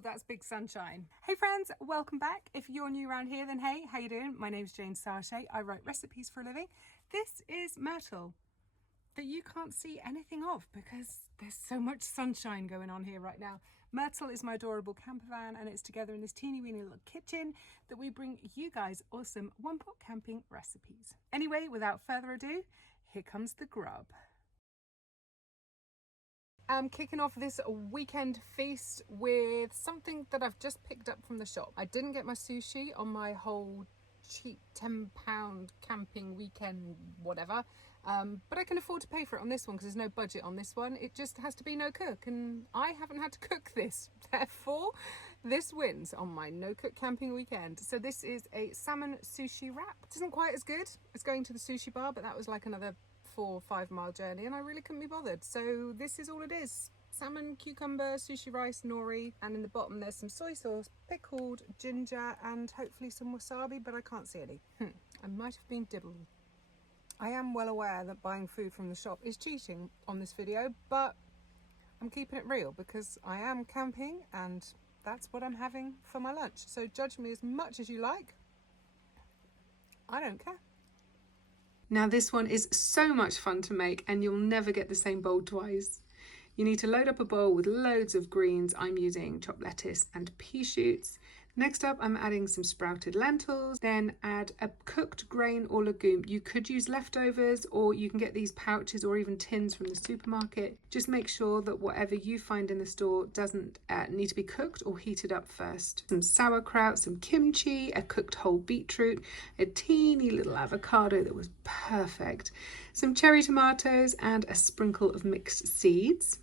Whoa, that's big sunshine. Hey friends, welcome back. If you're new around here, then hey, how you doing? My name's Jane Sarche. I write recipes for a living. This is Myrtle that you can't see anything of because there's so much sunshine going on here right now. Myrtle is my adorable camper van, and it's together in this teeny weeny little kitchen that we bring you guys awesome one-pot camping recipes. Anyway, without further ado, here comes the grub. I'm kicking off this weekend feast with something that I've just picked up from the shop. I didn't get my sushi on my whole cheap £10 camping weekend whatever, but I can afford to pay for it on this one because there's no budget on this one. It just has to be no cook, and I haven't had to cook this, therefore this wins on my no cook camping weekend. So this is a salmon sushi wrap. It isn't quite as good as going to the sushi bar, but that was like another 4 or 5 mile journey and I really couldn't be bothered. So this is all it is: salmon, cucumber, sushi rice, nori, and in the bottom there's some soy sauce, pickled ginger, and hopefully some wasabi, but I can't see any. I might have been dibbling. I am well aware that buying food from the shop is cheating on this video, but I'm keeping it real because I am camping and that's what I'm having for my lunch. So judge me as much as you like. I don't care. Now this one is so much fun to make and you'll never get the same bowl twice. You need to load up a bowl with loads of greens. I'm using chopped lettuce and pea shoots. Next up, I'm adding some sprouted lentils, then add a cooked grain or legume. You could use leftovers, or you can get these pouches or even tins from the supermarket. Just make sure that whatever you find in the store doesn't need to be cooked or heated up first. Some sauerkraut, some kimchi, a cooked whole beetroot, a teeny little avocado that was perfect, some cherry tomatoes, and a sprinkle of mixed seeds.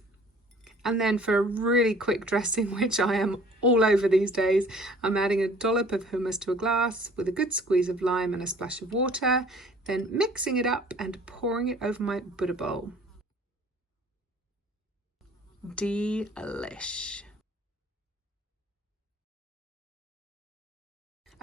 And then for a really quick dressing, which I am all over these days, I'm adding a dollop of hummus to a glass with a good squeeze of lime and a splash of water, then mixing it up and pouring it over my Buddha bowl. Delish.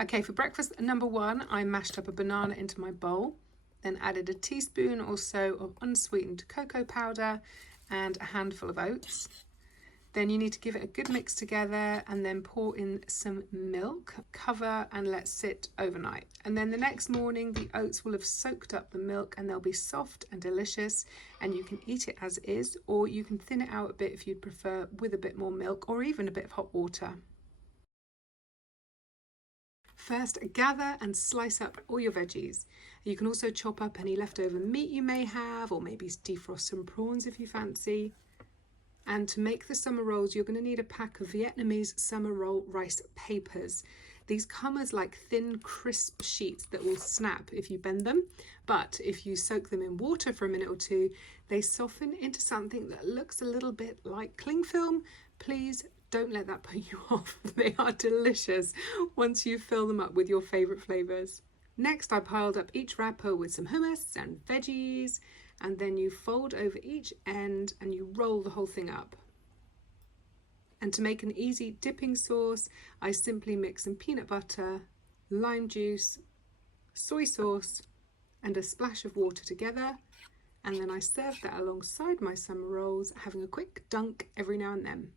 Okay, for breakfast number 1, I mashed up a banana into my bowl, then added a teaspoon or so of unsweetened cocoa powder and a handful of oats. Then you need to give it a good mix together and then pour in some milk, cover and let sit overnight. And then the next morning the oats will have soaked up the milk and they'll be soft and delicious, and you can eat it as is, or you can thin it out a bit if you'd prefer with a bit more milk or even a bit of hot water. First, gather and slice up all your veggies. You can also chop up any leftover meat you may have, or maybe defrost some prawns if you fancy. And to make the summer rolls, you're going to need a pack of Vietnamese summer roll rice papers. These come as like thin, crisp sheets that will snap if you bend them, but if you soak them in water for a minute or two, they soften into something that looks a little bit like cling film. Please don't let that put you off. They are delicious once you fill them up with your favourite flavours. Next, I piled up each wrapper with some hummus and veggies, and then you fold over each end and you roll the whole thing up. And to make an easy dipping sauce, I simply mix some peanut butter, lime juice, soy sauce, and a splash of water together, and then I serve that alongside my summer rolls, having a quick dunk every now and then.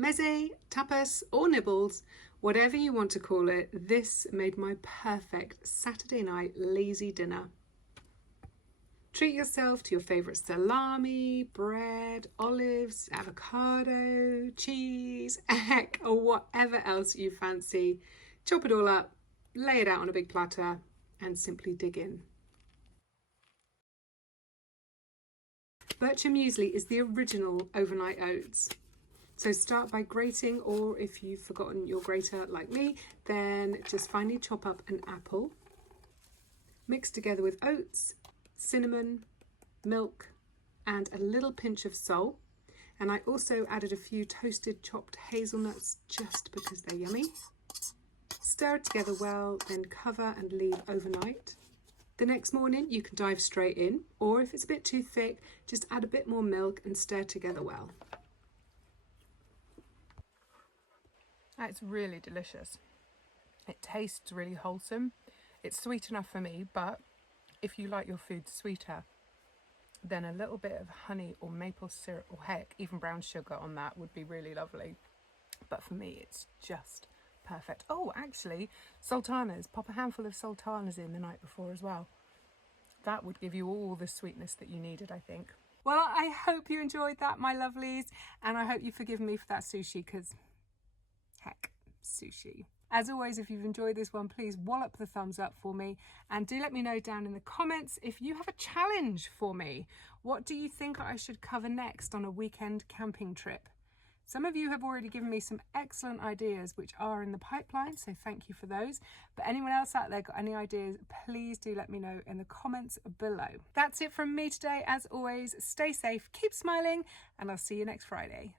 Meze, tapas, or nibbles, whatever you want to call it, this made my perfect Saturday night lazy dinner. Treat yourself to your favourite salami, bread, olives, avocado, cheese, egg, or whatever else you fancy. Chop it all up, lay it out on a big platter, and simply dig in. Birch muesli is the original overnight oats. So start by grating, or if you've forgotten your grater like me, then just finely chop up an apple. Mix together with oats, cinnamon, milk, and a little pinch of salt. And I also added a few toasted chopped hazelnuts just because they're yummy. Stir it together well, then cover and leave overnight. The next morning you can dive straight in, or if it's a bit too thick, just add a bit more milk and stir together well. It's really delicious. It tastes really wholesome. It's sweet enough for me, but if you like your food sweeter, then a little bit of honey or maple syrup, or heck, even brown sugar on that would be really lovely. But for me, it's just perfect. Oh, actually, sultanas. Pop a handful of sultanas in the night before as well. That would give you all the sweetness that you needed, I think. Well, I hope you enjoyed that, my lovelies, and I hope you've forgiven me for that sushi, because heck, sushi. As always, if you've enjoyed this one, please wallop the thumbs up for me, and do let me know down in the comments if you have a challenge for me. What do you think I should cover next on a weekend camping trip? Some of you have already given me some excellent ideas which are in the pipeline, so thank you for those. But anyone else out there got any ideas, please do let me know in the comments below. That's it from me today. As always, stay safe, keep smiling, and I'll see you next Friday.